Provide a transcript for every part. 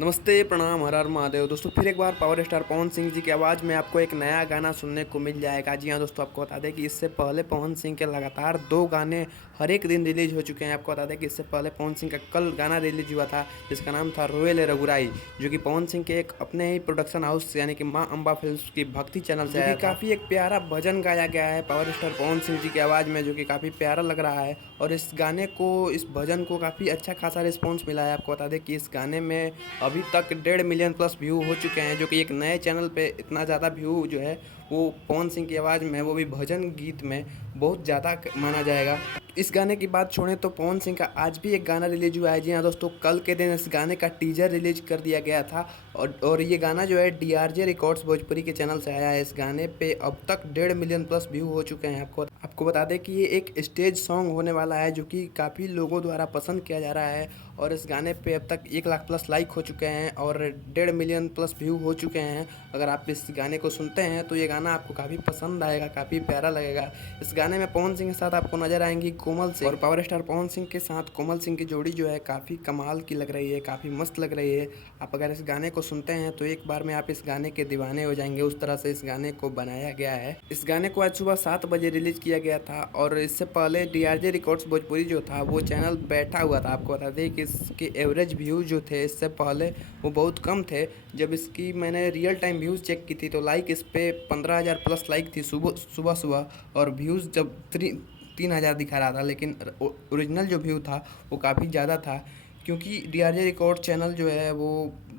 नमस्ते, प्रणाम, हर हर महादेव। दोस्तों फिर एक बार पावर स्टार पवन सिंह जी की आवाज़ में आपको एक नया गाना सुनने को मिल जाएगा। जी हाँ दोस्तों, आपको बता दें कि इससे पहले पवन सिंह के लगातार 2 गाने हर एक दिन रिलीज़ हो चुके हैं। आपको बता दें कि इससे पहले पवन सिंह का कल गाना रिलीज़ हुआ था, जिसका नाम था रोएले रघुराई, जो कि पवन सिंह के एक अपने ही प्रोडक्शन हाउस यानी कि माँ अम्बा फ़िल्म्स की भक्ति चैनल से आया था। काफ़ी एक प्यारा भजन गाया गया है पावर स्टार पवन सिंह जी की आवाज़ में, जो कि काफ़ी प्यारा लग रहा है। और इस गाने को, इस भजन को काफ़ी अच्छा खासा रिस्पॉन्स मिला है। आपको बता दें कि इस गाने में अभी तक 1.5 मिलियन प्लस व्यू हो चुके हैं, जो कि एक नए चैनल पे इतना ज़्यादा व्यू जो है वो पवन सिंह की आवाज़ में, वो भी भजन गीत में, बहुत ज़्यादा माना जाएगा। इस गाने की बात छोड़ें तो पवन सिंह का आज भी एक गाना रिलीज हुआ है। जी हाँ दोस्तों, कल के दिन इस गाने का टीजर रिलीज कर दिया गया था। और ये गाना जो है डीआरजे रिकॉर्ड्स भोजपुरी के चैनल से आया है। इस गाने पे अब तक 1.5 मिलियन प्लस व्यू हो चुके हैं। आपको बता दें कि ये एक स्टेज सॉन्ग होने वाला है, जो कि काफ़ी लोगों द्वारा पसंद किया जा रहा है। और इस गाने पे अब तक 1 लाख प्लस लाइक हो चुके हैं और 1.5 मिलियन प्लस व्यू हो चुके हैं। अगर आप इस गाने को सुनते हैं तो ये गाना आपको काफ़ी पसंद आएगा, काफ़ी प्यारा लगेगा। इस गाने में पवन सिंह के साथ आपको नज़र आएंगी कोमल सिंह, और पावर स्टार पवन सिंह के साथ कोमल सिंह की जोड़ी जो है काफ़ी कमाल की लग रही है, काफ़ी मस्त लग रही है। आप अगर इस गाने को सुनते हैं तो एक बार में आप इस गाने के दीवाने हो जाएंगे, उस तरह से इस गाने को बनाया गया है। इस गाने को आज सुबह 7 बजे रिलीज किया गया था और इससे पहले डीआरजे रिकॉर्ड्स भोजपुरी जो था वो चैनल बैठा हुआ था। आपको बता दें कि इसके एवरेज व्यूज़ जो थे इससे पहले वो बहुत कम थे। जब इसकी मैंने रियल टाइम व्यूज़ चेक की थी तो लाइक इस पे 15,000 प्लस लाइक थी सुबह, और व्यूज़ जब 3,000 दिखा रहा था, लेकिन ओरिजिनल जो व्यू था वो काफ़ी ज़्यादा था, क्योंकि डीआरजे रिकॉर्ड चैनल जो है वो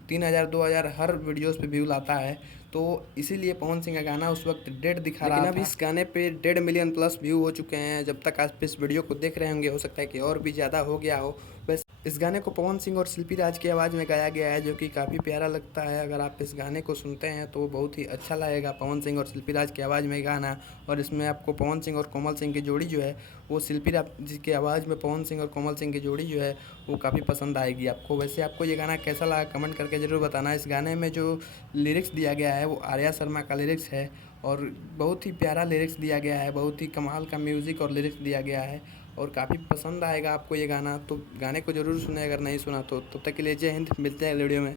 3,000 2,000 हर वीडियोस पे व्यू लाता है। तो इसीलिए पवन सिंह का गाना उस वक्त 1.5 दिखा रहा था, लेकिन अब इस गाने पे 1.5 मिलियन प्लस व्यू हो चुके हैं। जब तक आप इस वीडियो को देख रहे होंगे हो सकता है कि और भी ज़्यादा हो गया हो। बस इस गाने को पवन सिंह और शिल्पी राज की आवाज़ में गाया गया है, जो कि काफ़ी प्यारा लगता है। अगर आप इस गाने को सुनते हैं तो बहुत ही अच्छा लगेगा, पवन सिंह और शिल्पी राज की आवाज़ में गाना। और इसमें आपको पवन सिंह और कोमल सिंह की जोड़ी जो है वो शिल्पी राज जी की आवाज़ में पवन सिंह और कोमल सिंह की जोड़ी जो है वो काफ़ी पसंद आएगी आपको। वैसे आपको ये गाना कैसा लगा कमेंट करके ज़रूर बताना। इस गाने में जो लिरिक्स दिया गया है वो आर्या शर्मा का लिरिक्स है और बहुत ही प्यारा लिरिक्स दिया गया है, बहुत ही कमाल का म्यूज़िक और लिरिक्स दिया गया है और काफ़ी पसंद आएगा आपको ये गाना। तो गाने को ज़रूर सुने अगर नहीं सुना तो। तब तक के लिए जय हिंद, मिलते हैं अगले वीडियो में।